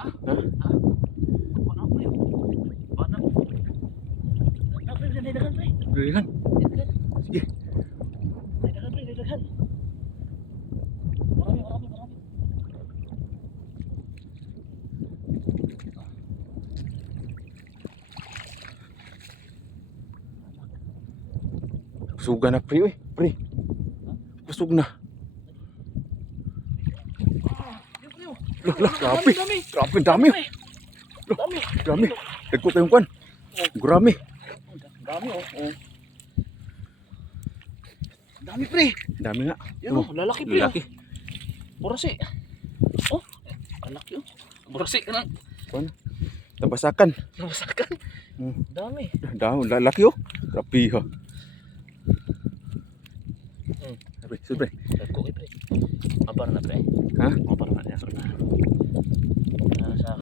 Ha? Paano pre? Paano? Pre, dadagan pre. Dalihan. Sige. Dadagan pre, dadagan. Marami. Kusugan na pre, oy. Pre. Kusog na. Lah, grabe. Grabe, dami. Dami. Dami. Dagko kayong kwan. Grabe. Dami oh. Dami pre. Dami nga. Yan oh, lalaki pre. Lalaki. Burasi. Oh, lalaki oh. Burasi ka na. Kwan. Tabasakan. Nawasakan. Hmm. Dami. Dahon, lalaki oh. Grabe ha. Pre, pre. Dagko pre. Abar na pre. Ha?